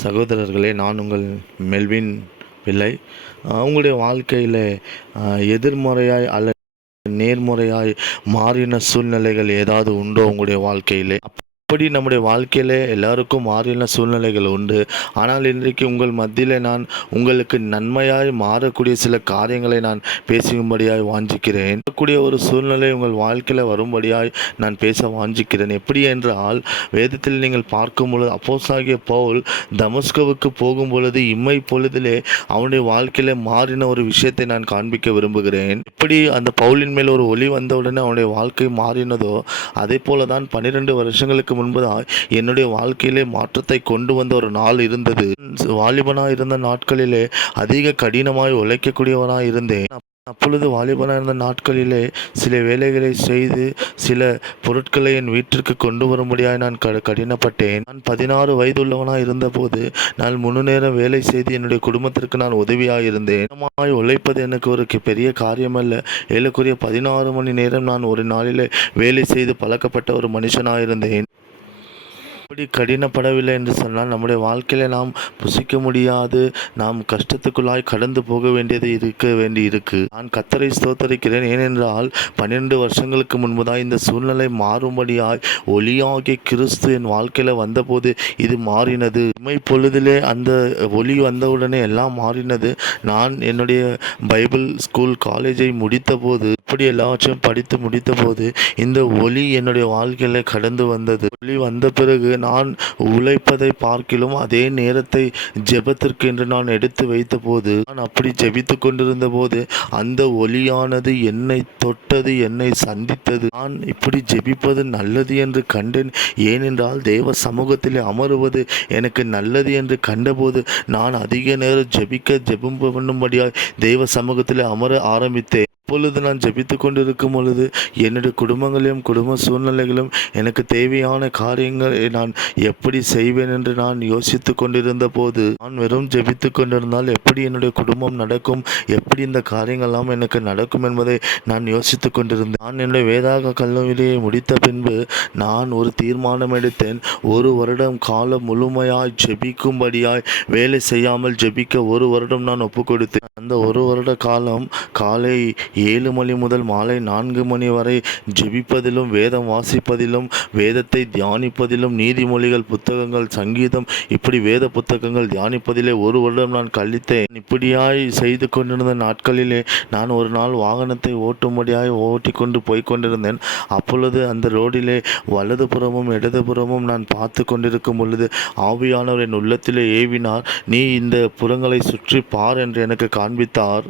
சகோதரர்களே, நான் உங்கள் மெல்வின் பிள்ளை. உங்களுடைய வாழ்க்கையில் எதிர்மறையாய் அல்ல நேர்முறையாய் மாறின சூழ்நிலைகள் ஏதாவது உண்டோ உங்களுடைய வாழ்க்கையிலே? அப்படி நம்முடைய வாழ்க்கையில் எல்லாருக்கும் மாறின சூழ்நிலைகள் உண்டு. ஆனால் இன்றைக்கு உங்கள் மத்தியில் நான் உங்களுக்கு நன்மையாய் மாறக்கூடிய சில காரியங்களை நான் பேசும்படியாய் வாஞ்சிக்கிறேன். கூடிய ஒரு சூழ்நிலை உங்கள் வாழ்க்கையில் வரும்படியாய் நான் பேச வாஞ்சிக்கிறேன். எப்படி என்றால், வேதத்தில் நீங்கள் பார்க்கும் பொழுது அப்போஸ்தலனாகிய பவுல் தமஸ்குவுக்கு போகும் பொழுது இம்மை பொழுதிலே அவனுடைய வாழ்க்கையில் மாறின ஒரு விஷயத்தை நான் காண்பிக்க விரும்புகிறேன். எப்படி அந்த பவுலின் மேல் ஒரு ஒளி வந்தவுடனே அவனுடைய வாழ்க்கை மாறினதோ, அதே போல தான் 12 வருஷங்களுக்கு முன்பதாய் என்னுடைய வாழ்க்கையிலே மாற்றத்தை கொண்டு வந்த ஒரு நாள் இருந்தது. வாலிபனாய் இருந்த நாட்களிலே அதிக கடினமாய் உழைக்கக்கூடியவனாய் இருந்தேன். அப்பொழுது வாலிபனாக இருந்த நாட்களிலே சில வேலைகளை செய்து சில பொருட்களை என் வீட்டிற்கு கொண்டு வரும்படியாக நான் கடினப்பட்டேன். நான் 16 வயதுள்ளவனாக இருந்தபோது நான் முழு நேரம் வேலை செய்து என்னுடைய குடும்பத்திற்கு நான் உதவியாக இருந்தேன். உழைப்பது எனக்கு ஒரு பெரிய காரியமல்ல. ஏழுக்குரிய 16 மணி நேரம் நான் ஒரு நாளிலே வேலை செய்து பழக்கப்பட்ட ஒரு மனுஷனாக இருந்தேன். அப்படி கடினப்படவில்லை என்று சொன்னால் நம்முடைய வாழ்க்கையில் நாம் புசிக்க முடியாது, நாம் கஷ்டத்துக்குள்ளாய் கடந்து போக வேண்டியது இருக்கு. நான் கர்த்தரை ஸ்தோத்தரிக்கிறேன். ஏனென்றால் 12 வருஷங்களுக்கு முன்புதான் இந்த சூழ்நிலை மாறும்படியாய் ஒளியாகிய கிறிஸ்து என் வாழ்க்கையில் வந்தபோது இது மாறினது. இம்மை பொழுதிலே அந்த ஒளி வந்தவுடனே எல்லாம் மாறினது. நான் என்னுடைய பைபிள் ஸ்கூல் காலேஜை முடித்தபோது, இப்படி எல்லாவற்றையும் படித்து முடித்தபோது இந்த ஒளி என்னுடைய வாழ்க்கையில் கடந்து வந்தது. ஒளி வந்த பிறகு நான் உழைப்பதை பார்க்கிலும் அதே நேரத்தை ஜெபத்திற்கு என்று நான் எடுத்து வைத்த போது, நான் அப்படி ஜெபித்து கொண்டிருந்த போது அந்த ஒளியானது என்னை தொட்டது, என்னை சந்தித்தது. நான் இப்படி ஜெபிப்பது நல்லது என்று கண்டேன். ஏனென்றால் தேவ சமூகத்திலே அமருவது எனக்கு நல்லது என்று கண்டபோது நான் அதிக நேரம் ஜெபம் பண்ணும்படியாய் தேவ சமூகத்திலே அமர ஆரம்பித்தேன். அப்பொழுது நான் ஜெபித்து கொண்டிருக்கும் பொழுது என்னுடைய குடும்ப சூழ்நிலைகளும் எனக்கு தேவையான காரியங்களை நான் எப்படி செய்வேன் என்று நான் யோசித்து கொண்டிருந்த போது, நான் வெறும் ஜெபித்து கொண்டிருந்தால் எப்படி என்னுடைய குடும்பம் நடக்கும், எப்படி இந்த காரியங்கள்லாம் எனக்கு நடக்கும் என்பதை நான் யோசித்து கொண்டிருந்தேன். நான் என்னுடைய வேதாக கல்லூரியை முடித்த பின்பு நான் ஒரு தீர்மானம் எடுத்தேன். 1 வருடம் காலம் முழுமையாய் ஜெபிக்கும்படியாய் வேலை செய்யாமல் ஜெபிக்க 1 வருடம் நான் ஒப்பு கொடுத்தேன். அந்த 1 வருட காலம் காலை 7 மணி முதல் மாலை 4 மணி வரை ஜெபிப்பதிலும் வேதம் வாசிப்பதிலும் வேதத்தை தியானிப்பதிலும் நீதிமொழிகள் புத்தகங்கள் சங்கீதம் இப்படி வேத புத்தகங்கள் தியானிப்பதிலே 1 வருடம் நான் கழித்தேன். இப்படியாய் செய்து கொண்டிருந்த நாட்களிலே நான் ஒரு நாள் வாகனத்தை ஓட்டும்படியாய் ஓட்டி கொண்டு போய் கொண்டிருந்தேன். அப்பொழுது அந்த ரோடிலே வலதுபுறமும் இடதுபுறமும் நான் பார்த்து கொண்டிருக்கும் பொழுது ஆவியானவர் என் உள்ளத்திலே ஏவினார். நீ இந்த புறங்களை சுற்றி பார் என்று எனக்கு காண்பித்தார்.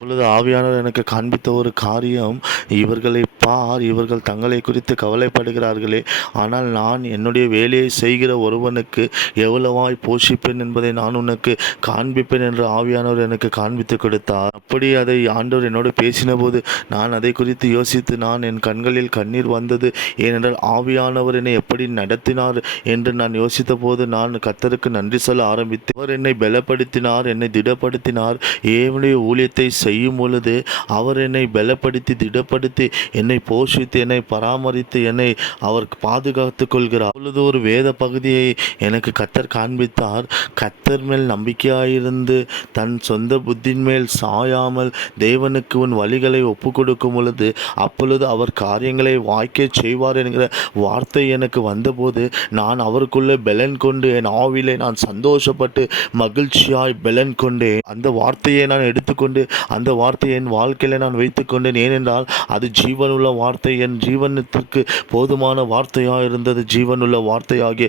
அப்பொழுது ஆவியானவர் எனக்கு காண்பித்த ஒரு காரியம், இவர்களை பார், இவர்கள் தங்களை குறித்து கவலைப்படுகிறார்களே, ஆனால் நான் என்னுடைய வேலையை செய்கிற ஒருவனுக்கு எவ்வளவாய் போஷிப்பேன் என்பதை நான் உனக்கு காண்பிப்பேன் என்று ஆவியானவர் எனக்கு காண்பித்து கொடுத்தார். அப்படி அதை ஆண்டவர் என்னோடு பேசின போது நான் அதை குறித்து யோசித்து நான் என் கண்களில் கண்ணீர் வந்தது. ஏனென்றால் ஆவியானவர் என்னை எப்படி நடத்தினார் என்று நான் யோசித்த போது நான் கர்த்தருக்கு நன்றி சொல்ல ஆரம்பித்தேன். அவர் என்னை பலப்படுத்தினார், என்னை திடப்படுத்தினார். ஏவனுடைய ஊழியத்தை செய்யும் பொழுது அவர் என்னை பலப்படுத்தி திடப்படுத்தி என்னை போஷித்து என்னை பராமரித்து என்னை அவர் பாதுகாத்து கொள்கிறார். அப்பொழுது ஒரு வேத பகுதியை எனக்கு கர்த்தர் காண்பித்தார். கர்த்தர் மேல் நம்பிக்கையாயிருந்து தன் சொந்த புத்தின் மேல் சாயாமல் தேவனுக்கு உன் வழிகளை ஒப்பு கொடுக்கும் பொழுது அப்பொழுது அவர் காரியங்களை வாய்க்க செய்வார் என்கிற வார்த்தை எனக்கு வந்தபோது நான் அவருக்குள்ளே பலன் கொண்டு என் ஆவிலே நான் சந்தோஷப்பட்டு மகிழ்ச்சியாய் பலன் கொண்டேன். அந்த வார்த்தையை நான் எடுத்துக்கொண்டு அந்த வார்த்தையை என் வாழ்க்கையில் நான் வைத்துக்கொண்டேன். ஏனென்றால் அது ஜீவனுள்ள வார்த்தை, என் ஜீவனத்திற்கு போதுமான வார்த்தையாக இருந்தது. ஜீவனுள்ள வார்த்தையாகிய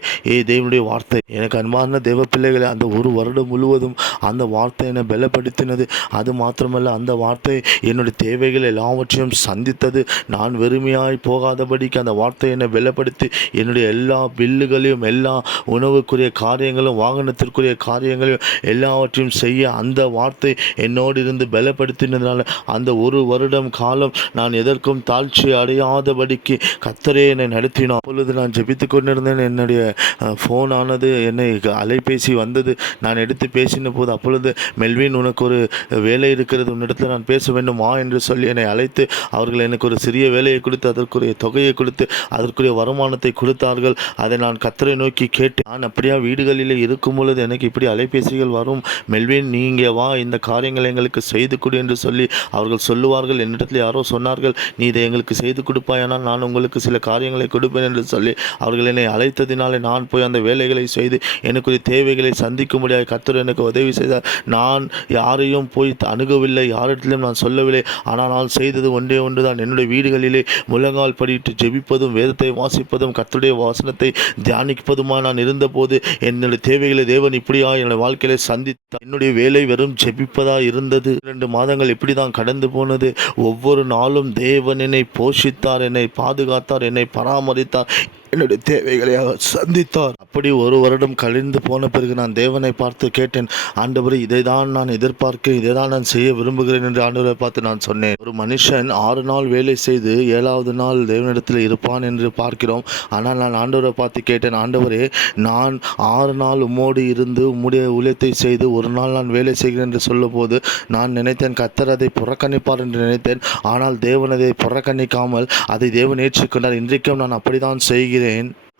தேவனுடைய வார்த்தை. எனக்கு அன்பான தேவ பிள்ளைகளை, அந்த 1 வருடம் முழுவதும் அந்த வார்த்தை என்னை பலப்படுத்தினது. அது மாத்திரமல்ல, அந்த வார்த்தை என்னுடைய தேவைகள் எல்லாவற்றையும் சந்தித்தது. நான் வெறுமையாய் போகாதபடிக்கு அந்த வார்த்தை என்னை பலப்படுத்தி என்னுடைய எல்லா பில்லுகளையும் எல்லா உணவுக்குரிய காரியங்களும் வாகனத்திற்குரிய காரியங்களையும் எல்லாவற்றையும் செய்ய அந்த வார்த்தை என்னோடு இருந்து பலப்படுத்தி பலப்படுத்தினதுனால அந்த ஒரு வருடம் காலம் நான் எதற்கும் தாழ்ச்சி அடையாதபடிக்கு கர்த்தரே என்னை நடத்தினார். அப்பொழுது நான் ஜெபித்து கொண்டிருந்தேன். என்னுடைய ஃபோன் ஆனது, என்னை அலைபேசி வந்தது. நான் எடுத்து பேசின போது அப்பொழுது மெல்வின், உனக்கு ஒரு வேலை இருக்கிறது, உன்னிடத்தில் நான் பேச வேண்டும் வா என்று சொல்லி என்னை அழைத்து அவர்கள் எனக்கு ஒரு சிறிய வேலையை கொடுத்து அதற்குரிய தொகையை கொடுத்து அதற்குரிய வருமானத்தை கொடுத்தார்கள். அதை நான் கர்த்தரை நோக்கி கேட்டு, நான் அப்படியா வீடுகளில் இருக்கும் பொழுது எனக்கு இப்படி அலைபேசிகள் வரும், மெல்வின் நீங்க வா இந்த காரியங்களை எங்களுக்கு செய்து கொடு என்று சொல்லி அவர்கள் சொல்லுவார்கள். என்னிடத்தில் யாரோ சொன்னார்கள், நீ இதை எங்களுக்கு செய்து கொடுப்பாயானால் நான் உங்களுக்கு சில காரியங்களை கொடுப்பேன் என்று சொல்லி அவர்கள் என்னை அழைத்ததினாலே நான் போய் அந்த வேலைகளை செய்து எனக்குரிய தேவைகளை சந்திக்கும்படியாக கர்த்தர் எனக்கு உதவி செய்தார். நான் யாரையும் போய் அணுகவில்லை, யாரிடத்திலும் நான் சொல்லவில்லை. ஆனால் நான் செய்தது ஒன்றே ஒன்று தான். என்னுடைய வீடுகளிலே முழங்கால் படிட்டு ஜெபிப்பதும் வேதத்தை வாசிப்பதும் கர்த்தருடைய வசனத்தை தியானிப்பதுமா நான் இருந்தபோது என்னுடைய தேவைகளை தேவன் இப்படியா என்னுடைய வாழ்க்கையில சந்தித்தார். என்னுடைய வேலை வெறும் ஜெபிப்பதா இருந்தது. 2 மாதங்கள் இப்படி தான் கடந்து போனது. ஒவ்வொரு நாளும் தேவன் என்னை போஷித்தார், என்னை பாதுகாத்தார், என்னை பராமரித்தார், என்னுடைய தேவைகளை அவர் சந்தித்தார். அப்படி ஒரு வருடம் கழிந்து போன பிறகு நான் தேவனை பார்த்து கேட்டேன், ஆண்டவரே இதை தான் நான் எதிர்பார்க்கிறேன், இதை தான் நான் செய்ய விரும்புகிறேன் என்று ஆண்டவரை பார்த்து நான் சொன்னேன். ஒரு மனுஷன் 6 நாள் வேலை செய்து 7வது நாள் தேவனிடத்தில் இருப்பான் என்று பார்க்கிறோம். ஆனால் நான் ஆண்டவரை பார்த்து கேட்டேன், ஆண்டவரே நான் 6 நாள் உம்மோடு இருந்து உம்முடைய ஊழியத்தை செய்து ஒரு நாள் நான் வேலை செய்கிறேன் என்று சொல்லும் போது நான் நினைத்தேன் கர்த்தர் அதை புறக்கணிப்பார் என்று நினைத்தேன். ஆனால் தேவன் அதை புறக்கணிக்காமல் அதை தேவன் ஏற்றுக்கொண்டார். இன்றைக்கும் நான் அப்படித்தான் செய்கிறேன்.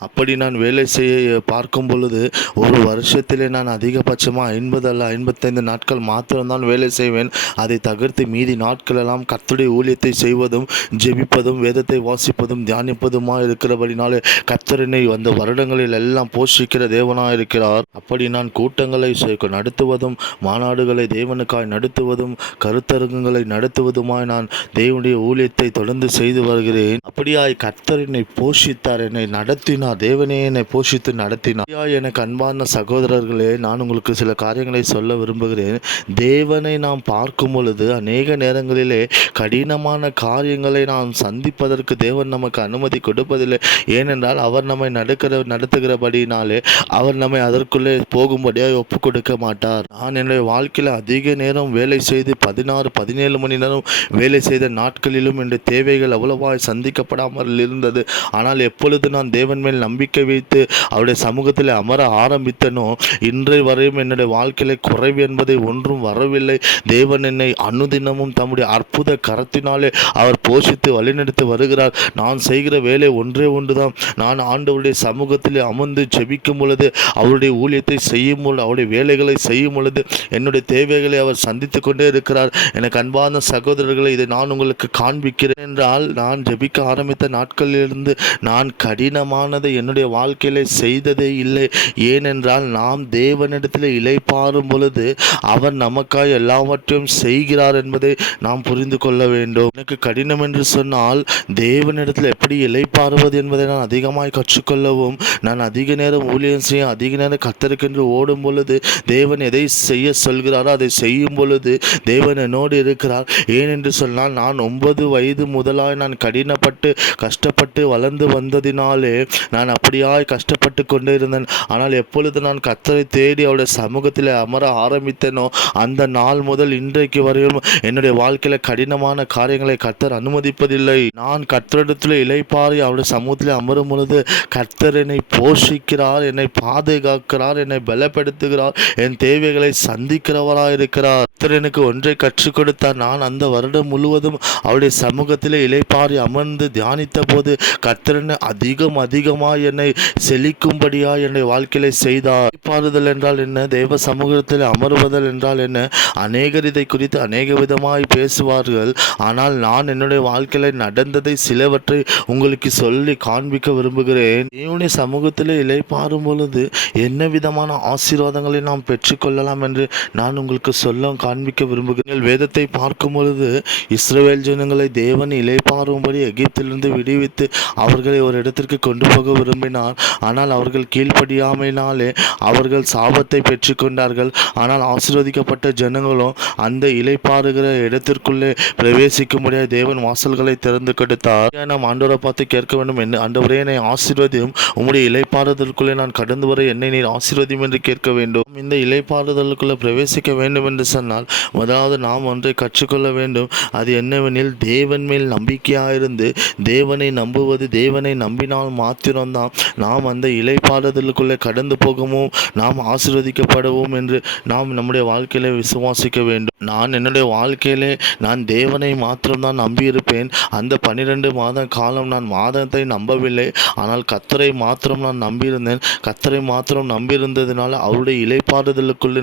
அப்படி நான் வேலை செய்ய பார்க்கும் பொழுது ஒரு வருஷத்திலே நான் அதிகபட்சமாக 50 அல்ல 55 நாட்கள் மாத்திரம்தான் வேலை செய்வேன். அதை தவிர்த்து மீதி நாட்களெல்லாம் கர்த்தருடைய ஊழியத்தை செய்வதும் ஜெபிப்பதும் வேதத்தை வாசிப்பதும் தியானிப்பதுமாக இருக்கிறபடினாலே கர்த்தர் என்னை அந்த வருடங்களில் எல்லாம் போஷிக்கிற தேவனாக இருக்கிறார். அப்படி நான் கூட்டங்களை நடத்துவதும் மாநாடுகளை தேவனுக்காய் நடத்துவதும் கருத்தரங்குகளை நடத்துவதுமாய் நான் தேவனுடைய ஊழியத்தை தொடர்ந்து செய்து வருகிறேன். அப்படியாய் கர்த்தர் என்னை போஷித்தார், என்னை நடத்தினார், தேவனே என்னை போஷித்து நடத்தினார். எனக்கு அன்பான சகோதரர்களே, நான் உங்களுக்கு சில காரியங்களை சொல்ல விரும்புகிறேன். தேவனை நாம் பார்க்கும் பொழுது அநேக நேரங்களிலே கடினமான காரியங்களை நாம் சந்திப்பதற்கு தேவன் நமக்கு அனுமதி கொடுப்பதில்லை. ஏனென்றால் அவர் நம்மை நடத்துகிறபடினாலே அவர் நம்மை அதற்குள்ளே போகும்படியாக ஒப்பு கொடுக்க மாட்டார். நான் என்னுடைய வாழ்க்கையில் அதிக நேரம் வேலை செய்து 16-17 மணி நேரம் வேலை செய்த நாட்களிலும் என்னுடைய தேவைகள் அவ்வளவாய் சந்திக்கப்படாமல் இருந்தது. ஆனால் எப்பொழுது நான் தேவன் மேல் நம்பிக்கை வைத்து அவருடைய சமூகத்தில் அமர ஆரம்பித்தனோ இன்றைய வரையும் என்னுடைய வாழ்க்கையில குறைவு என்பதை ஒன்றும் வரவில்லை. தேவன் என்னை அனுதினமும் தம்முடைய அற்புத கரத்தினாலே அவர் போஷித்து வழிநடத்தி வருகிறார். நான் செய்கிற வேலை ஒன்றே ஒன்றுதான். நான் ஆண்டவருடைய சமூகத்தில் அமர்ந்து ஜெபிக்கும் பொழுது, அவருடைய ஊழியத்தை செய்யும் பொழுது, அவருடைய வேலைகளை செய்யும் பொழுது என்னுடைய தேவைகளை அவர் சந்தித்து கொண்டே இருக்கிறார். எனக்கு அன்பான சகோதரர்களை, இதை நான் உங்களுக்கு காண்பிக்கிறேன் என்றால், நான் ஜெபிக்க ஆரம்பித்த நாட்களிலிருந்து நான் கடினமானதை என்னுடைய வாழ்க்கையில செய்ததே இல்லை. ஏனென்றால் நாம் தேவனிடத்தில் இளைப்பாறும் பொழுது அவர் நமக்காய் எல்லாவற்றையும் செய்கிறார் என்பதை நாம் புரிந்து கொள்ள வேண்டும். எனக்கு கடினம் என்று சொன்னால் தேவனிடத்தில் எப்படி இளைப்பாறுவது என்பதை நான் அதிகமாய் கற்றுக்கொள்ளவும், நான் அதிக நேரம் ஊழியம் செய்ய அதிக நேரம் கர்த்தருக்கென்று ஓடும் பொழுது தேவன் எதை செய்ய சொல்கிறாரோ அதை செய்யும் பொழுது தேவன் என்னோடு இருக்கிறார். ஏனென்று சொன்னால் நான் 9 வயது முதலாய் நான் கடினப்பட்டு கஷ்டப்பட்டு வளர்ந்து வந்ததினாலே நான் அப்படியாய் கஷ்டப்பட்டு கொண்டே இருந்தேன். ஆனால் எப்பொழுது நான் கர்த்தரை தேடி அவருடைய சமூகத்தில் அமர ஆரம்பித்தேனோ அந்த நாள் முதல் இன்றைக்கு வரையும் என்னுடைய வாழ்க்கையில கடினமான காரியங்களை கர்த்தர் அனுமதிப்பதில்லை. நான் கர்த்தரிடத்தில் இளைப்பாறி அவருடைய சமூகத்தில் அமரும் பொழுது கர்த்தர் என்னை போஷிக்கிறார், என்னை பாதுகாக்கிறார், என்னை பலப்படுத்துகிறார், என் தேவைகளை சந்திக்கிறவராக இருக்கிறார். கர்த்தர் எனக்கு ஒன்றை கற்றுக் கொடுத்தார். நான் அந்த வருடம் முழுவதும் அவருடைய சமூகத்தில் இளைப்பாறி அமர்ந்து தியானித்த போது கர்த்தர் அதிகமாய் என்னை செழிக்கும்படியா என்னுடைய வாழ்க்கையில செய்தார். பாறுதல் என்றால் என்ன, தேவ சமூகத்தில் அமருவதல் என்றால் என்ன, அநேகர் இதை குறித்து அநேக விதமாய் பேசுவார்கள். ஆனால் நான் என்னுடைய வாழ்க்கையில நடந்ததை சிலவற்றை உங்களுக்கு சொல்லி காண்பிக்க விரும்புகிறேன். தேவனுடைய சமூகத்தில் இளைப்பாறும் பொழுது என்ன விதமான ஆசீர்வாதங்களை நாம் பெற்றுக்கொள்ளலாம் என்று நான் உங்களுக்கு சொல்ல காண்பிக்க விரும்புகிறேன். வேதத்தை பார்க்கும் பொழுது இஸ்ரவேல் ஜனங்களை தேவன் இளைப்பாறும்படி எகிப்திலிருந்து விடுவித்து அவர்களை ஒரு இடத்திற்கு கொண்டு போக விரும்பினார். ஆனால் அவர்கள் கீழ்ப்படியாமையினாலே அவர்கள் சாபத்தை பெற்றுக்கொண்டார்கள். ஆனால் ஆசீர்வதிக்கப்பட்ட ஜனங்களும் அந்த இளைப்பாறுகிற இடத்திற்குள்ளே பிரவேசிக்கும்படியாக தேவன் வாசல்களை திறந்து கொடுத்தார். நாம் ஆண்டவரை பார்த்து கேட்க வேண்டும், என்ன ஆண்டவரே என்னை ஆசீர்வதியும், உம்முடைய இளைப்பாறுதலுக்குள்ளே நான் கடந்து வர என்னை நீர் ஆசீர்வதியும் என்று கேட்க வேண்டும். இந்த இளைப்பாறுதலுக்குள்ளே பிரவேசிக்க வேண்டும் என்று சொன்னால் வேண்டுமானால் முதலாவது நாம் ஒன்றை கற்றுக்கொள்ள வேண்டும். அது என்னவெனில் தேவன் மேல் நம்பிக்கையாயிருந்து தேவனை நம்புவது. தேவனை நம்பினால் மாத்திரம்தான் நாம் அந்த இளைப்பாறுதலுக்குள்ளே கடந்து போகவும் நாம் ஆசீர்வதிக்கப்படவும் என்று நாம் நம்முடைய வாழ்க்கையில விசுவாசிக்க வேண்டும். நான் என்னுடைய வாழ்க்கையிலே நான் தேவனை மாத்திரம்தான் நம்பியிருப்பேன். அந்த 12 மாத காலம் நான் மாதத்தை நம்பவில்லை, ஆனால் கர்த்தரை மாத்திரம் நான் நம்பியிருந்தேன். கர்த்தரை மாத்திரம் நம்பியிருந்ததினால அவருடைய இளைப்பாறுதலுக்குள்ள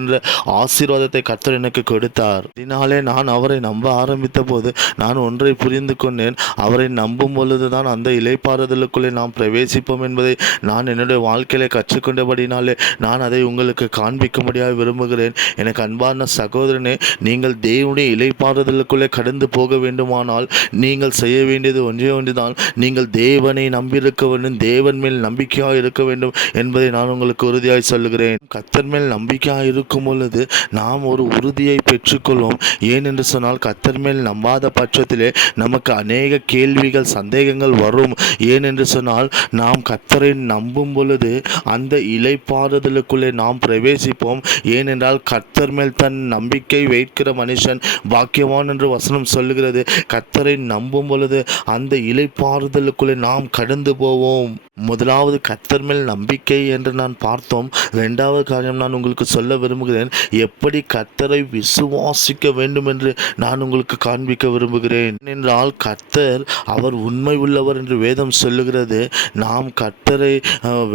ஆசீர்வாதத்தை கர்த்தர் எனக்கு கொடுத்தார். இதனாலே நான் அவரை நம்ப ஆரம்பித்த போது நான் ஒன்றை புரிந்து கொண்டேன். அவரை நம்பும் பொழுதுதான் அந்த இளைப்பாறுதலுக்குள்ளே நாம் பிரவேசிப்போம் என்பதை நான் என்னுடைய வாழ்க்கையில கற்றுக்கொண்டபடினாலே நான் அதை உங்களுக்கு காண்பிக்கும்படியாக விரும்புகிறேன். எனக்கு அன்பான சகோதரனே, நீங்கள் தேவனுடைய இளைப்பாறுதலுக்குள்ளே கடந்து போக வேண்டுமானால் நீங்கள் செய்ய வேண்டியது ஒன்றே ஒன்றுதான். நீங்கள் தேவனை நம்பியிருக்க வேண்டும், தேவன் மேல் நம்பிக்கையாக இருக்க வேண்டும் என்பதை நான் உங்களுக்கு உறுதியாய் சொல்லுகிறேன். கர்த்தர் மேல் நம்பிக்கையாக இருக்கும் பொழுது நாம் ஒரு உறுதியை பெற்றுக்கொள்வோம். ஏன் என்று சொன்னால் கர்த்தர் மேல் நம்பாத பட்சத்திலே நமக்கு அநேக கேள்விகள் சந்தேகங்கள் வரும். ஏன் என்று சொன்னால் நாம் கர்த்தரை நம்பும் பொழுது அந்த இளைப்பாறுதலுக்குள்ளே நாம் பிரவேசிப்போம். ஏனென்றால் கர்த்தர் மேல் தன் நம்பிக்கை வைக்கிற மனுஷன் பாக்கியவான் என்று வசனம் சொல்லுகிறது. கர்த்தரை நம்பும் பொழுது அந்த இளைப்பாறுதலுக்குள்ளே நாம் கடந்து போவோம். முதலாவது கர்த்தர் மேல் நம்பிக்கை என்று நான் பார்த்தோம். இரண்டாவது காரியம் நான் உங்களுக்கு சொல்ல விரும்புகிறேன். எப்படி கர்த்தரை விசுவாசிக்க வேண்டும் என்று நான் உங்களுக்கு காண்பிக்க விரும்புகிறேன். என்றால் கர்த்தர் அவர் உண்மை உள்ளவர் என்று வேதம் சொல்லுகிறது. நாம் கர்த்தரை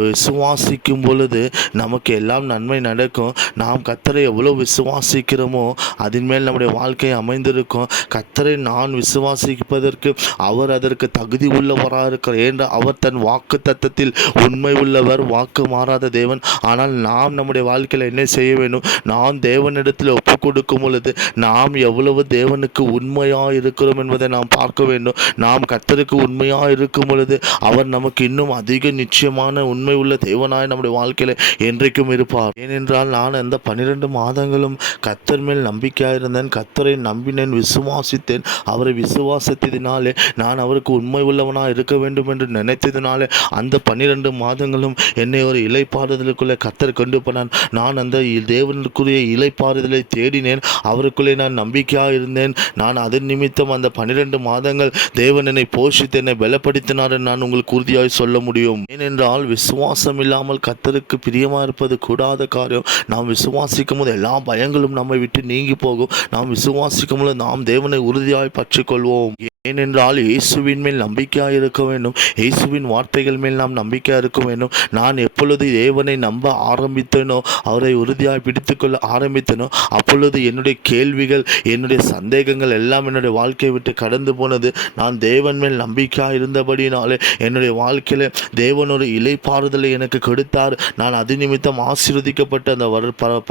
விசுவாசிக்கும் பொழுது நமக்கு எல்லாம் நன்மை நடக்கும். நாம் கர்த்தரை எவ்வளோ விசுவாசிக்கிறோமோ அதன் மேல் நம்முடைய வாழ்க்கை அமைந்திருக்கும். கர்த்தரை நான் விசுவாசிப்பதற்கு அவர் அதற்கு தகுதி உள்ளவராக இருக்கிறார். ஏன்ற அவர் தன் வாக்கு தத்தத்தில் உண்மை உள்ளவர், வாக்கு மாறாத தேவன். ஆனால் நாம் நம்முடைய வாழ்க்கையில் என்ன செய்ய வேண்டும்? நாம் தேவனிடத்தில் ஒப்பு கொடுக்கும் பொழுது நாம் எவ்வளவு தேவனுக்கு உண்மையாக இருக்கிறோம் என்பதை நாம் பார்க்க வேண்டும். நாம் கர்த்தருக்கு உண்மையாக இருக்கும் பொழுது அவர் நமக்கு இன்னும் அதிக நிச்சயமான உண்மை உள்ள தேவனாய் நம்முடைய வாழ்க்கையில் என்றைக்கும் இருப்பார். ஏனென்றால் நான் அந்த 12 மாதங்களும் கர்த்தர் மேல் நம்பிக்கையாக இருந்தேன். கர்த்தரை நம்பினேன், விசுவாசித்தேன். அவரை விசுவாசித்ததினாலே நான் அவருக்கு உண்மை உள்ளவனாக இருக்க வேண்டும் என்று நினைத்ததினாலே அந்த 12 மாதங்களும் என்னை ஒரு இளைப்பாறுதலுக்குள்ளே கர்த்தர் கொண்டு போனான். நான் அந்த தேவனுக்குரிய இளைப்பாறுதலை தேடினேன். அவருக்குள்ளே நான் நம்பிக்கையாக இருந்தேன். நான் அதன் நிமித்தம் அந்த 12 மாதங்கள் தேவன் என்னை போஷித்து என்னை பலப்படுத்தினார் என்று நான் உங்களுக்கு உறுதியாக சொல்ல முடியும். ஏனென்றால் விசுவாசம் இல்லாமல் கர்த்தருக்கு பிரியமாக இருப்பது கூடாத காரியம். நாம் விசுவாசிக்கும் போது எல்லா பயங்களும் நம்மை விட்டு நீங்கி போகும். நாம் விசுவாசிக்கும் போது நாம் தேவனை உறுதியாய் பற்றிக்கொள்வோம். ஏனென்றால் இயேசுவின் மேல் நம்பிக்கையாக இருக்க வேண்டும். இயேசுவின் வார்த்தைகள் மேல் நாம் நம்பிக்கையாக இருக்க வேண்டும். நான் எப்பொழுது தேவனை நம்ப ஆரம்பித்தேனோ, அவரை உறுதியாக பிடித்துக்கொள்ள ஆரம்பித்தேனோ, அப்பொழுது என்னுடைய கேள்விகள், என்னுடைய சந்தேகங்கள் எல்லாம் என்னுடைய வாழ்க்கையை விட்டு கடந்து போனது. நான் தேவன் மேல் நம்பிக்கையாக இருந்தபடினாலே என்னுடைய வாழ்க்கையில் தேவன் ஒரு இளைப்பாறுதலை எனக்கு கொடுத்தார். நான் அது நிமித்தம் ஆசீர்வதிக்கப்பட்ட அந்த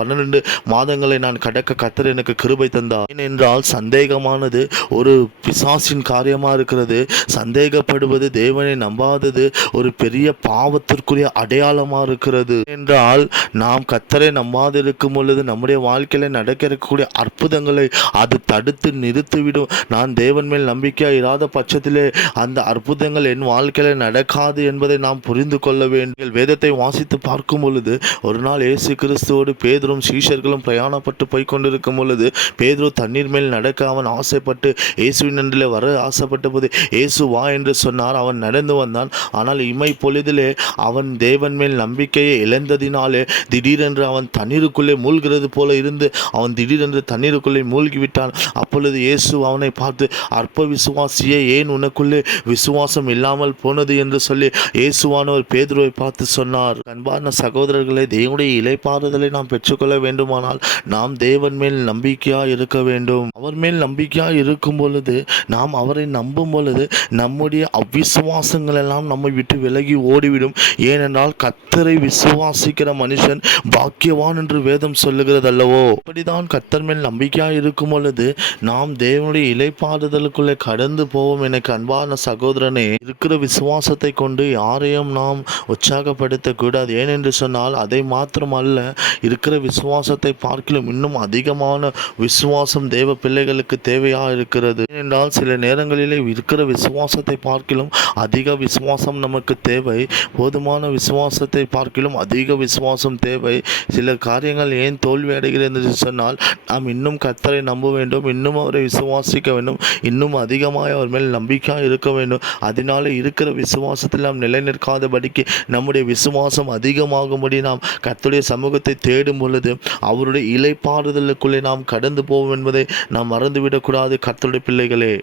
12 மாதங்களை நான் கடக்க கர்த்தர் எனக்கு கிருபை தந்தார். ஏனென்றால் சந்தேகமானது ஒரு பிசாசின் காரியமாக இருக்கிறது. சந்தேகப்படுவது, தேவனை நம்பாதது ஒரு பெரிய பாவத்திற்குரிய அடையாளமாக இருக்கிறது. என்றால் நாம் கர்த்தரை நம்பாதிருக்கும் பொழுது நம்முடைய வாழ்க்கையில் நடக்க இருக்கக்கூடிய அற்புதங்களை அது தடுத்து நிறுத்திவிடும். நான் தேவன் மேல் நம்பிக்கையாக இராத பட்சத்திலே அந்த அற்புதங்கள் என் வாழ்க்கையில் நடக்காது என்பதை நாம் புரிந்து கொள்ள வேண்டும். வேதத்தை வாசித்து பார்க்கும் பொழுது ஒரு நாள் இயேசு கிறிஸ்துவோடு பேதுரும் சீஷர்களும் பிரயாணப்பட்டு போய் கொண்டிருக்கும் பொழுது பேதுரு தண்ணீர் மேல் நடக்க அவன் ஆசைப்பட்டு இயேசுவின் அன்றிலே வர ஆசைப்பட்ட போது இயேசு வா என்று சொன்னார். அவன் நடந்து வந்தான். ஆனால் இமை பொழுதிலே அவன் தேவன் மேல் நம்பிக்கையை இழந்ததினாலே திடீரென்று அவன் தண்ணீருக்குள்ளே மூழ்கிறது போல இருந்து அவன் திடீரென்று தண்ணீருக்குள்ளே மூழ்கிவிட்டான். அப்பொழுது இயேசு அவனை பார்த்து, அற்ப விசுவாசியே, ஏன் உனக்குள்ளே விசுவாசம் இல்லாமல் போனது என்று சொல்லி இயேசுவானவர் பேதுருவை பார்த்து சொன்னார். அன்பான சகோதரர்களை, தேவனுடைய இளைப்பாறுதலை நாம் பெற்றுக்கொள்ள வேண்டுமானால் நாம் தேவன் மேல் நம்பிக்கையாக இருக்க வேண்டும். அவர் மேல் நம்பிக்கையாக இருக்கும் பொழுது நாம் அவரை நம்பும் பொழுது நம்முடைய அவ்விசுவாசங்கள் எல்லாம் நம்மை விட்டு விலகி ஓடிவிடும். ஏனென்றால் கர்த்தரை விசுவாசிக்கிற மனுஷன் பாக்கியவான் என்று வேதம் சொல்லுகிறது அல்லவோ. அப்படிதான் கர்த்தர் மேல் நம்பிக்கையாக இருக்கும் பொழுது நாம் தேவனுடைய இளைப்பாறுதலுக்குள்ளே கடந்து போவோம். எனக்கு அன்பான சகோதரனே, இருக்கிற விசுவாசத்தை கொண்டு யாரையும் நாம் உற்சாகப்படுத்தக்கூடாது. ஏனென்று சொன்னால் அதை மாத்திரமல்ல, இருக்கிற விசுவாசத்தை பார்க்கலும் இன்னும் அதிகமான விசுவாசம் தேவ பிள்ளைகளுக்கு தேவையாக இருக்கிறது. ஏனென்றால் சில நேரங்களிலே இருக்கிற விசுவாசத்தை பார்க்கிலும் அதிக விசுவாசம் நமக்கு தேவை. போதுமான விசுவாசத்தை பார்க்கிலும் அதிக விசுவாசம் தேவை. சில காரியங்கள் ஏன் தோல்வி அடைகிறது என்று சொன்னால், நாம் இன்னும் கர்த்தரை நம்ப வேண்டும், இன்னும் அவரை விசுவாசிக்க வேண்டும், இன்னும் அதிகமாக அவர் மேல் நம்பிக்கையாக இருக்க வேண்டும். அதனால இருக்கிற விசுவாசத்தில் நாம் நிலை நிற்காதபடிக்கு நம்முடைய விசுவாசம் அதிகமாகும்படி நாம் கர்த்தருடைய சமூகத்தை தேடும் பொழுது அவருடைய இளைப்பாறுதலுக்குள்ளே நாம் கடந்து போவோம் என்பதை நாம் மறந்துவிடக்கூடாது. கர்த்தருடைய பிள்ளைகளே,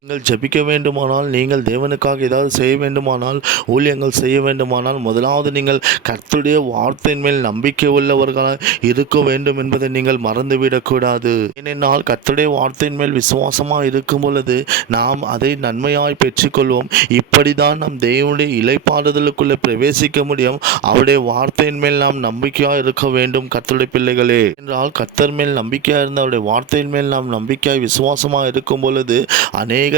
நீங்கள் ஜெபிக்க வேண்டுமானால், நீங்கள் தேவனுக்காக ஏதாவது செய்ய வேண்டுமானால், ஊழியங்கள் செய்ய வேண்டுமானால், முதலாவது நீங்கள் கர்த்தருடைய வார்த்தையின் மேல் நம்பிக்கை உள்ளவர்களாக இருக்க வேண்டும் என்பதை நீங்கள் மறந்துவிடக்கூடாது. ஏனென்றால் கர்த்தருடைய வார்த்தையின் மேல் விசுவாசமாக இருக்கும் பொழுது நாம் அதை நன்மையாய் பெற்றுக்கொள்வோம். இப்படிதான் நம் தேவனுடைய இளைப்பாறுதலுக்குள்ளே பிரவேசிக்க முடியும். அவருடைய வார்த்தையின் மேல் நாம் நம்பிக்கையாக இருக்க வேண்டும். கர்த்தருடைய பிள்ளைகளே, என்றால் கர்த்தர் மேல் நம்பிக்கையாக இருந்த அவருடைய வார்த்தையின் மேல் நாம் நம்பிக்கையாய் விசுவாசமாக இருக்கும் பொழுது அநேகர்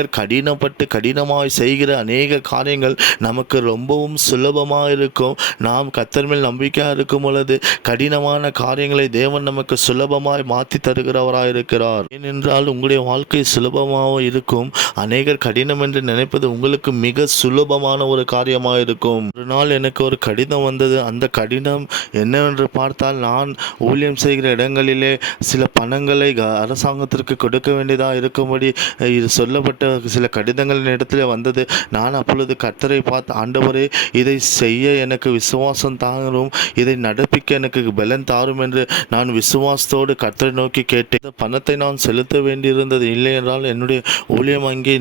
கடினமாய் செய்கிற அநேக காரியங்கள் நமக்கு ரொம்பவும் சுலபமாக இருக்கும். நாம் கர்த்தர் மேல் நம்பிக்கையாக இருக்கும் பொழுது கடினமான காரியங்களை தேவன் நமக்கு சுலபமாய் மாற்றி தருகிறவராக இருக்கிறார். ஏனென்றால் உங்களுடைய வாழ்க்கை சுலபமாக இருக்கும். அநேகர் கடினம் என்று நினைப்பது உங்களுக்கு மிக சுலபமான ஒரு காரியமாக இருக்கும். ஒரு நாள் எனக்கு ஒரு கடிதம் வந்தது. அந்த கடிதம் என்னவென்று பார்த்தால், நான் ஊழியம் செய்கிற இடங்களிலே சில பணங்களை அரசாங்கத்திற்கு கொடுக்க வேண்டியதாக இருக்கும்படி இது சொல்லப்பட்ட சில கடிதங்களின் இடத்துல வந்தது. நான் அப்பொழுது கர்த்தரை பார்த்து, ஆண்டவரே, இதை செய்ய எனக்கு விசுவாசம் தாரும், இதை நடப்பிக்க எனக்கு பலன் தாரும் என்று நான் விசுவாசத்தோடு கர்த்தரை நோக்கி கேட்டேன். இந்த பணத்தை நான் செலுத்த வேண்டியிருந்தது. இல்லை என்றால் என்னுடைய ஊழியம் அங்கே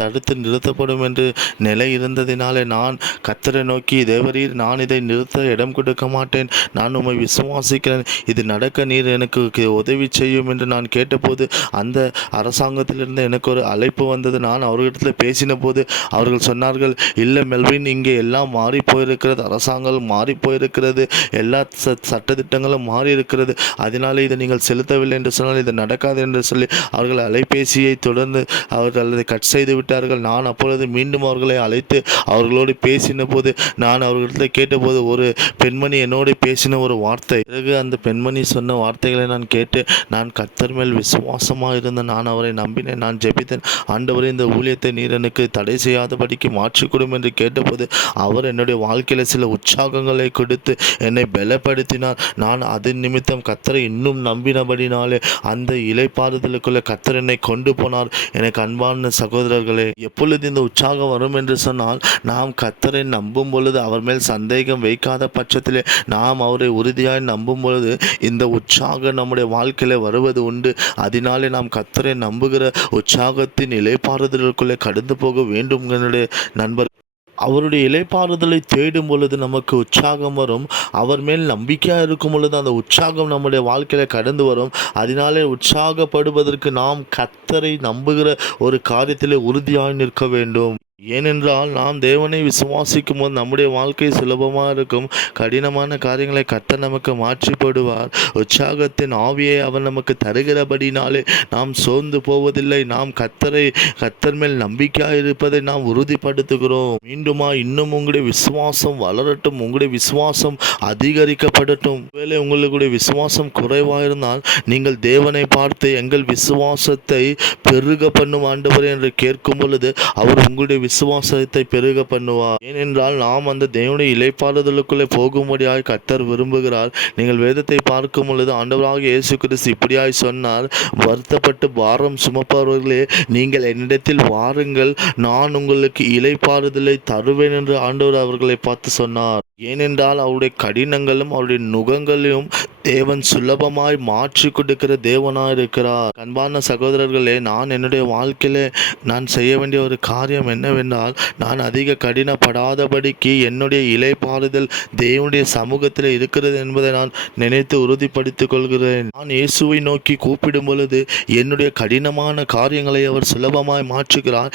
தடுத்து நிறுத்தப்படும் என்று நிலை இருந்ததினாலே நான் கர்த்தரை நோக்கி, தேவரீர், நான் இதை நிறுத்த இடம் கொடுக்க மாட்டேன், நான் உம்மை விசுவாசிக்கிறேன், இது நடக்க நீர் எனக்கு உதவி செய்யும் என்று நான் கேட்டபோது அந்த அரசாங்கத்திலிருந்து எனக்கு ஒரு அழைப்பு வந்தது. நான் அவர்களிடத்தில் பேசின போது அவர்கள் சொன்னார்கள், இல்லை மெல்வின், இங்கே எல்லாம் மாறி போயிருக்கிறது, அரசாங்கம் மாறி போயிருக்கிறது, எல்லா சட்டத்திட்டங்களும் மாறி இருக்கிறது, அதனாலே இதை நீங்கள் செலுத்தவில்லை என்று சொன்னால் இது நடக்காது என்று சொல்லி அவர்கள் அலைபேசியை தொடர்ந்து அவர்கள் அதை கட் செய்து விட்டார்கள். நான் அப்பொழுது மீண்டும் அவர்களை அழைத்து அவர்களோடு பேசின போது நான் அவர்களிடத்தில் கேட்டபோது ஒரு பெண்மணி என்னோடு பேசின ஒரு வார்த்தை, பிறகு அந்த பெண்மணி சொன்ன வார்த்தைகளை நான் கேட்டு, நான் கர்த்தர் மேல் விசுவாசமாக இருந்த நான் அவரை நம்பினேன், நான் ஜெபித்தேன், ஆண்டவரே, இந்த ஊழியத்தை நீர் எனக்கு தடை செய்யாதபடிக்கு மாற்றிக்கொடும் என்று கேட்டபோது அவர் என்னுடைய வாழ்க்கையில் சில உற்சாகங்களை கொடுத்து என்னை பலப்படுத்தினார். நான் அதன் நிமித்தம் கர்த்தரை இன்னும் நம்பினபடினாலே அந்த இளைப்பாறுதலுக்குள்ளே கர்த்தர் என்னை கொண்டு போனார். எனக்கு அன்பான சகோதரர்களே, எப்பொழுது இந்த உற்சாகம் வரும் என்று சொன்னால், நாம் கர்த்தரை நம்பும் பொழுது, அவர் மேல் சந்தேகம் வைக்காத பட்சத்திலே நாம் அவரை உறுதியாய் நம்பும் பொழுது இந்த உற்சாகம் நம்முடைய வாழ்க்கையில் வருவது உண்டு. அதனாலே நாம் கர்த்தரை நம்புகிற உற்சாகத்தின் இளைப்பாறுதலுக்குள்ளே கடந்து போக வேண்டும். என்னுடைய நண்பர், அவருடைய இளைப்பாறுதலை தேடும் பொழுது நமக்கு உற்சாகம் வரும். அவர் மேல் நம்பிக்கையாக இருக்கும் பொழுது அந்த உற்சாகம் நம்முடைய வாழ்க்கையில் கடந்து வரும். அதனாலே உற்சாகப்படுவதற்கு நாம் கர்த்தரை நம்புகிற ஒரு காரியத்திலே உறுதியாக நிற்க வேண்டும். ஏனென்றால் நாம் தேவனை விசுவாசிக்கும் போது நம்முடைய வாழ்க்கை சுலபமாக இருக்கும். கடினமான காரியங்களை கர்த்தர் நமக்கு மாற்றி போடுவார். உற்சாகத்தின் ஆவியை அவர் நமக்கு தருகிறபடினாலே நாம் சோர்ந்து போவதில்லை. நாம் கர்த்தர் மேல் நம்பிக்கையாக இருப்பதை நாம் உறுதிப்படுத்துகிறோம். மீண்டுமா இன்னும் உங்களுடைய விசுவாசம் வளரட்டும், உங்களுடைய விசுவாசம் அதிகரிக்கப்படட்டும். ஒருவேளை உங்களுடைய விசுவாசம் குறைவாக இருந்தால் நீங்கள் தேவனை பார்த்து, எங்கள் விசுவாசத்தை பெருக பண்ணும் ஆண்டவர் என்று கேட்கும் பொழுது அவர் உங்களுடைய விசுவாசத்தை பெருக பண்ணுவார். ஏனென்றால் நாம் அந்த தேவனுடைய இளைப்பாறுதலுக்குள்ளே போகும்படியாக கர்த்தர் விரும்புகிறார். நீங்கள் வேதத்தை பார்க்கும் பொழுது ஆண்டவராக இயேசு கிறிஸ்து இப்படியாய் சொன்னார், வருத்தப்பட்டு பாரம் சுமப்பவர்களே, நீங்கள் என்னிடத்தில் வாருங்கள், நான் உங்களுக்கு இளைப்பாறுதலை தருவேன் என்று ஆண்டவர் அவர்களை பார்த்து சொன்னார். ஏனென்றால் அவருடைய கடினங்களும் அவருடைய நுகங்களையும் தேவன் சுலபமாய் மாற்றி கொடுக்கிற தேவனாக இருக்கிறார். அன்பான சகோதரர்களே, நான் என்னுடைய வாழ்க்கையிலே நான் செய்ய வேண்டிய ஒரு காரியம் என்னவென்றால், நான் அதிக கடினப்படாதபடிக்கு என்னுடைய இளைப்பாறுதல் தேவனுடைய சமூகத்தில் இருக்கிறது என்பதை நான் நினைத்து உறுதிப்படுத்திக் கொள்கிறேன். நான் இயேசுவை நோக்கி கூப்பிடும் பொழுது என்னுடைய கடினமான காரியங்களை அவர் சுலபமாய் மாற்றுகிறார்.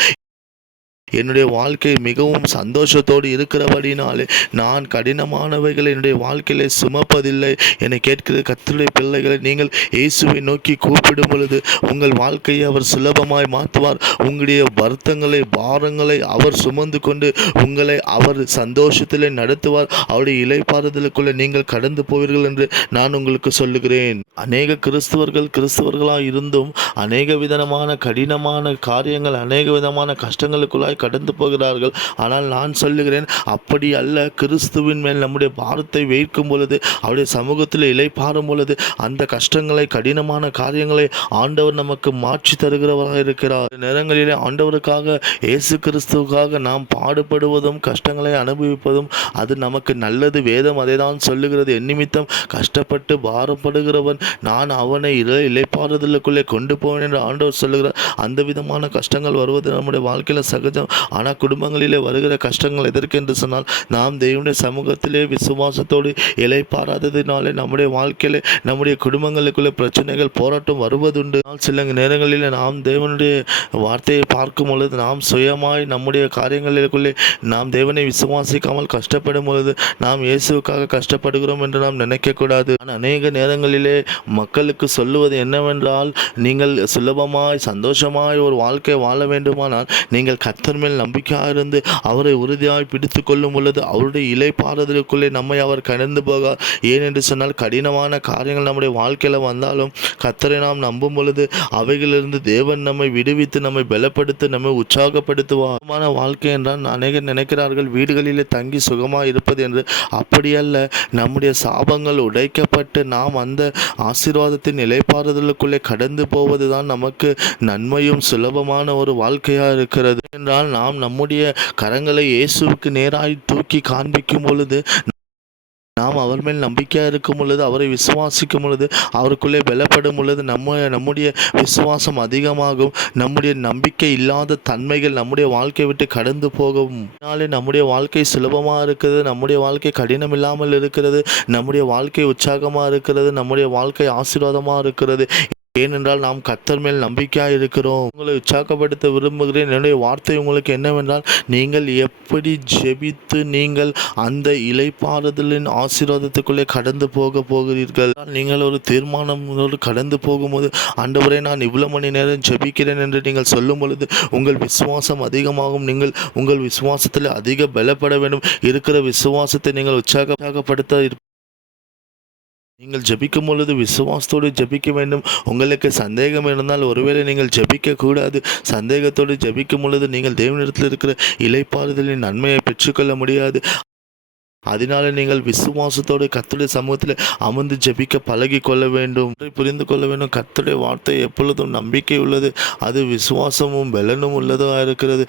என்னுடைய வாழ்க்கை மிகவும் சந்தோஷத்தோடு இருக்கிறபடினாலே நான் கடினமானவைகளை என்னுடைய வாழ்க்கையிலே சுமப்பதில்லை. என்னை கேட்கிற கர்த்தருடைய பிள்ளைகளை, நீங்கள் இயேசுவை நோக்கி கூப்பிடும் பொழுது உங்கள் வாழ்க்கையை அவர் சுலபமாய் மாற்றுவார். உங்களுடைய வருத்தங்களை, பாரங்களை அவர் சுமந்து கொண்டு உங்களை அவர் சந்தோஷத்திலே நடத்துவார். அவருடைய இளைப்பாறுதலுக்குள்ளே நீங்கள் கடந்து போவீர்கள் என்று நான் உங்களுக்கு சொல்லுகிறேன். அநேக கிறிஸ்தவர்களாக இருந்தும் அநேக விதமான கடினமான காரியங்கள், அநேக விதமான கஷ்டங்களுக்குள்ளாய் கடந்து போகிறார்கள். ஆனால் நான் சொல்லுகிறேன், அப்படி அல்ல. கிறிஸ்துவின் மேல் நம்முடைய பாரத்தை வைக்கும் பொழுது, அவருடைய சமூகத்தில் இளைப்பாறும் பொழுது, அந்த கஷ்டங்களை, கடினமான காரியங்களை ஆண்டவர் நமக்கு மாற்றி தருகிறவராக இருக்கிறார். நேரங்களிலே ஆண்டவருக்காக, இயேசு கிறிஸ்துவுக்காக நாம் பாடுபடுவதும் கஷ்டங்களை அனுபவிப்பதும் அது நமக்கு நல்லது. வேதம் அதை தான் சொல்லுகிறது. எந்நிமித்தம் கஷ்டப்பட்டு பாரப்படுகிறவன் நான் அவனை இளைப்பாறுதலுக்குள்ளே கொண்டு போவேன் என்று ஆண்டவர் சொல்லுகிறார். அந்த விதமான கஷ்டங்கள் வருவது நம்முடைய வாழ்க்கையில் சகஜம். ஆனால் குடும்பங்களிலே வருகிற கஷ்டங்கள் எதற்கு என்று சொன்னால், நாம் தேவனுடைய சமூகத்திலே விசுவாசத்தோடு இளைப்பாறாததினாலே நம்முடைய வாழ்க்கையிலே, நம்முடைய குடும்பங்களுக்குள்ளே பிரச்சனைகள், போராட்டம் வருவதுண்டு. சில நேரங்களில் நாம் தேவனுடைய வார்த்தையை பார்க்கும் பொழுது, நாம் சுயமாய் நம்முடைய காரியங்களுக்குள்ளே நாம் தேவனை விசுவாசிக்காமல் கஷ்டப்படும் பொழுது நாம் இயேசுவுக்காக கஷ்டப்படுகிறோம் என்று நாம் நினைக்கக்கூடாது. அநேக நேரங்களிலே மக்களுக்கு சொல்லுவது என்னவென்றால், நீங்கள் சுலபமாய் சந்தோஷமாய் ஒரு வாழ்க்கை வாழ வேண்டுமானால் நீங்கள் கர்த்தர் மேல் நம்பிக்கையாக இருந்து அவரை உறுதியாய் பிடித்து கொள்ளும் பொழுது அவருடைய இளைப்பாறுதலுக்குள்ளே நம்மை அவர் கடந்து போகார். ஏனென்று சொன்னால், கடினமான காரியங்கள் நம்முடைய வாழ்க்கையில் வந்தாலும் கர்த்தரை நாம் நம்பும் பொழுது அவைகளிலிருந்து தேவன் நம்மை விடுவித்து, நம்மை பலப்படுத்தி, நம்மை உற்சாகப்படுத்துவார். வாழ்க்கை என்றால் அநேகர் நினைக்கிறார்கள் வீடுகளிலே தங்கி சுகமாக இருப்பது என்று. அப்படியல்ல. நம்முடைய சாபங்கள் உடைக்கப்பட்டு நாம் அந்த ஆசீர்வாதத்தின் இளைப்பாறுதலுக்குள்ளே கடந்து போவதுதான் நமக்கு நன்மையும் சுலபமான ஒரு வாழ்க்கையாக இருக்கிறது. என்றால், நாம் நம்முடைய கரங்களை இயேசுவுக்கு நேராய் தூக்கி காண்பிக்கும் பொழுது, நாம் அவர் மேல் நம்பிக்கையாக இருக்கும் பொழுது, அவரை விசுவாசிக்கும் பொழுது, அவருக்குள்ளே பலப்படும் பொழுது நம்முடைய விசுவாசம் அதிகமாகும். நம்முடைய நம்பிக்கை இல்லாத தன்மைகள் நம்முடைய வாழ்க்கையை விட்டு கடந்து போகும். அதனாலே நம்முடைய வாழ்க்கை சுலபமாக இருக்கிறது, நம்முடைய வாழ்க்கை கடினம் இல்லாமல் இருக்கிறது, நம்முடைய வாழ்க்கை உற்சாகமாக இருக்கிறது, நம்முடைய வாழ்க்கை ஆசீர்வாதமாக இருக்கிறது. ஏனென்றால் நாம் கர்த்தர் மேல் நம்பிக்கையாக இருக்கிறோம். உங்களை உற்சாகப்படுத்த விரும்புகிறேன். என்னுடைய வார்த்தை உங்களுக்கு என்னவென்றால், நீங்கள் எப்படி ஜெபித்து நீங்கள் அந்த இளைப்பாறுதலின் ஆசீர்வாதத்துக்குள்ளே கடந்து போகிறீர்கள். நீங்கள் ஒரு தீர்மானத்தோடு கடந்து போகும்போது, ஆண்டவரே நான் இவ்வளவு மணி நேரம் ஜெபிக்கிறேன் என்று நீங்கள் சொல்லும் பொழுது உங்கள் விசுவாசம் அதிகமாகும். நீங்கள் உங்கள் விசுவாசத்தில் அதிக பலப்பட வேண்டும். இருக்கிற விசுவாசத்தை நீங்கள் உற்சாகப்படுத்த நீங்கள் ஜெபிக்கும் பொழுது விசுவாசத்தோடு ஜெபிக்க வேண்டும். உங்களுக்கு சந்தேகம் இருந்தால் ஒருவேளை நீங்கள் ஜெபிக்க கூடாது. சந்தேகத்தோடு ஜெபிக்கும் பொழுது நீங்கள் தேவனிடத்தில் இருக்கிற இளைப்பாறுதலின் நன்மையை பெற்றுக்கொள்ள முடியாது. அதனால நீங்கள் விசுவாசத்தோடு கர்த்தருடைய சமூகத்தில் அமர்ந்து ஜெபிக்க பழகி கொள்ள வேண்டும், புரிந்து கொள்ள வேண்டும். கர்த்தருடைய வார்த்தை எப்பொழுதும் நம்பிக்கை உள்ளது, அது விசுவாசமும் பலனும் உள்ளதாக இருக்கிறது.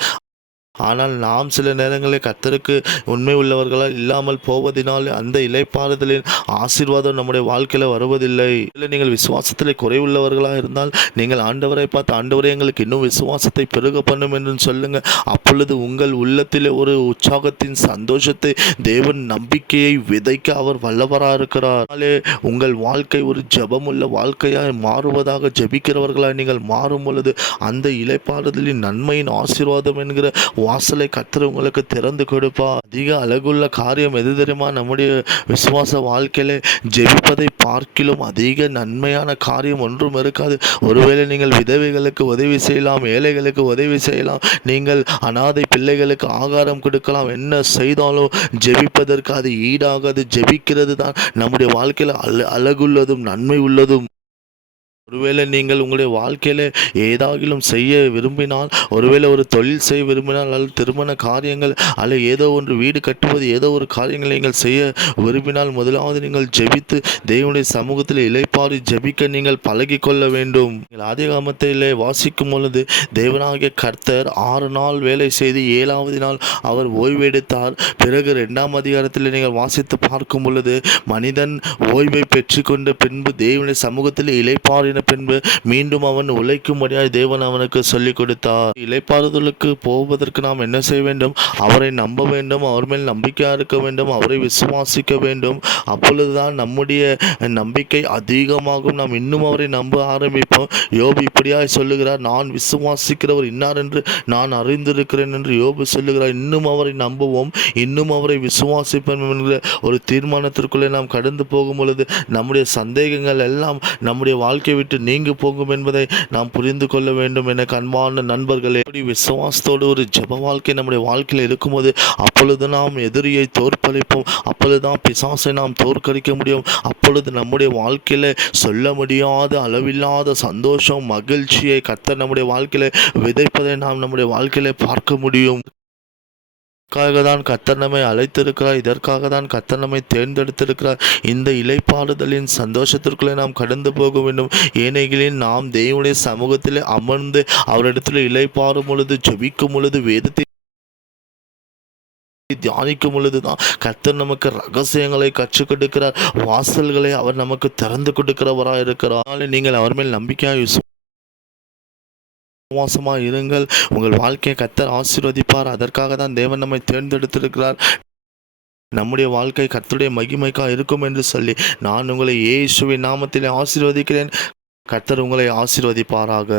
ஆனால் நாம் சில நேரங்களில் கர்த்தருக்கு உண்மை உள்ளவர்களால் இல்லாமல் போவதனால் அந்த இளைப்பாறுதலின் ஆசீர்வாதம் நம்முடைய வாழ்க்கையில் வருவதில்லை. இல்லை, நீங்கள் விசுவாசத்தில் குறைவுள்ளவர்களாக இருந்தால் நீங்கள் ஆண்டவரை பார்த்து, ஆண்டவரை எங்களுக்கு இன்னும் விசுவாசத்தை பெருக பண்ணும் என்று சொல்லுங்கள். அப்பொழுது உங்கள் உள்ளத்தில் ஒரு உற்சாகத்தின் சந்தோஷத்தை, தேவன் நம்பிக்கையை விதைக்க அவர் வல்லவராக இருக்கிறார். உங்கள் வாழ்க்கை ஒரு ஜெபமுள்ள வாழ்க்கையாய் மாறுவதாக, ஜெபிக்கிறவர்களாக நீங்கள் மாறும் பொழுது அந்த இளைப்பாறுதலின் நன்மையின் ஆசீர்வாதம் என்கிற வாசலை கர்த்தர் உங்களுக்கு திறந்து கொடுப்பா. அதிக அழகுள்ள காரியம் எது தெரியுமா? நம்முடைய விசுவாச வாழ்க்கையில ஜெபிப்பதை பார்க்கிலும் அதிக நன்மையான காரியம் ஒன்றும் இருக்காது. ஒருவேளை நீங்கள் விதவைகளுக்கு உதவி செய்யலாம், ஏழைகளுக்கு உதவி செய்யலாம், நீங்கள் அனாதை பிள்ளைகளுக்கு ஆகாரம் கொடுக்கலாம். என்ன செய்தாலும் ஜெபிப்பதற்கு அது ஈடாகாது. ஜெபிக்கிறது தான் நம்முடைய வாழ்க்கையில் அழகுள்ளதும் நன்மை உள்ளதும். ஒருவேளை நீங்கள் உங்களுடைய வாழ்க்கையில் ஏதாகிலும் செய்ய விரும்பினால், ஒருவேளை ஒரு தொழில் செய்ய விரும்பினால், அல்லது திருமண காரியங்கள், அல்லது ஏதோ ஒன்று வீடு கட்டுவது, ஏதோ ஒரு காரியங்களை நீங்கள் செய்ய விரும்பினால், முதலாவது நீங்கள் ஜெபித்து தேவனுடைய சமூகத்தில் இளைப்பாறி ஜெபிக்க நீங்கள் பழகி கொள்ள வேண்டும். நீங்கள் ஆதிகாமத்திலே வாசிக்கும் பொழுது தேவனாகிய கர்த்தர் 6 நாள் வேலை செய்து 7வது நாள் அவர் ஓய்வெடுத்தார். பிறகு 2ஆம் அதிகாரத்தில் நீங்கள் வாசித்து பார்க்கும் பொழுது, மனிதன் ஓய்வை பெற்றுக்கொண்ட பின்பு தேவனுடைய சமூகத்தில் இளைப்பாறின பின்பு மீண்டும் அவன் உழைக்கும்படியாய் தேவன் அவனுக்கு சொல்லிக் கொடுத்தார். இளைப்பாறுதலுக்கு போவதற்கு நாம் என்ன செய்ய வேண்டும்? அவரை நம்ப வேண்டும், அவர் மேல் நம்பிக்கையாக இருக்க வேண்டும், அவரை விசுவாசிக்க வேண்டும். அப்பொழுதுதான் நம்முடைய நம்பிக்கை அதிகமாகும். நாம் இன்னும் அவரை நம்ப ஆரம்பிப்போம். யோபு இப்படியாய் சொல்லுகிறார், நான் விசுவாசிக்கிறவர் இன்னார் என்று நான் அறிந்திருக்கிறேன் என்று யோபு சொல்லுகிறார். இன்னும் அவரை நம்புவோம், இன்னும் அவரை விசுவாசிப்போம் என்கிற ஒரு தீர்மானத்திற்குள்ளே நாம் கடந்து போகும் பொழுது நம்முடைய சந்தேகங்கள் எல்லாம் நம்முடைய வாழ்க்கை விட்டு நீங்கி போகும் என்பதை நாம் புரிந்து கொள்ள வேண்டும். எனக்கு அன்பான நண்பர்களே, விசுவாசத்தோடு ஒரு ஜெப வாழ்க்கை நம்முடைய வாழ்க்கையில் இருக்கும்போது அப்பொழுது நாம் எதிரியை தோற்கடிப்போம், அப்பொழுதுதான் பிசாசை நாம் தோற்கடிக்க முடியும். அப்பொழுது நம்முடைய வாழ்க்கையில சொல்ல முடியாத அளவில்லாத சந்தோஷம், மகிழ்ச்சியை கர்த்தர் நம்முடைய வாழ்க்கையில விதைப்பதை நாம் நம்முடைய வாழ்க்கையில பார்க்க முடியும். இதற்காக தான் கர்த்தர் நம்மை அழைத்திருக்கிறார், இதற்காக தான் கர்த்தர் நம்மை தேர்ந்தெடுத்திருக்கிறார். இந்த இளைப்பாறுதலின் சந்தோஷத்திற்குள்ளே நாம் கடந்து போக வேண்டும். ஏனெனில் நாம் தேவனுடைய சமூகத்திலே அமர்ந்து அவரிடத்தில் இளைப்பாறும் பொழுது, ஜெபிக்கும் பொழுது, வேதத்தை தியானிக்கும் பொழுதுதான் கர்த்தர் நமக்கு ரகசியங்களை கற்றுக் கொடுக்கிறார், வாசல்களை அவர் நமக்கு திறந்து கொடுக்கிறவராக இருக்கிறார். நீங்கள் அவர் மேல் நம்பிக்கையாக விசுவாசமாக இருங்கள். உங்கள் வாழ்க்கையை கர்த்தர் ஆசீர்வதிப்பார். அதற்காக தான் தேவன் நம்மை தேர்ந்தெடுத்திருக்கிறார். நம்முடைய வாழ்க்கை கர்த்தருடைய மகிமைக்காக இருக்கும் என்று சொல்லி நான் உங்களை இயேசுவின் நாமத்திலே ஆசீர்வதிக்கிறேன். கர்த்தர் உங்களை ஆசீர்வதிப்பாராக.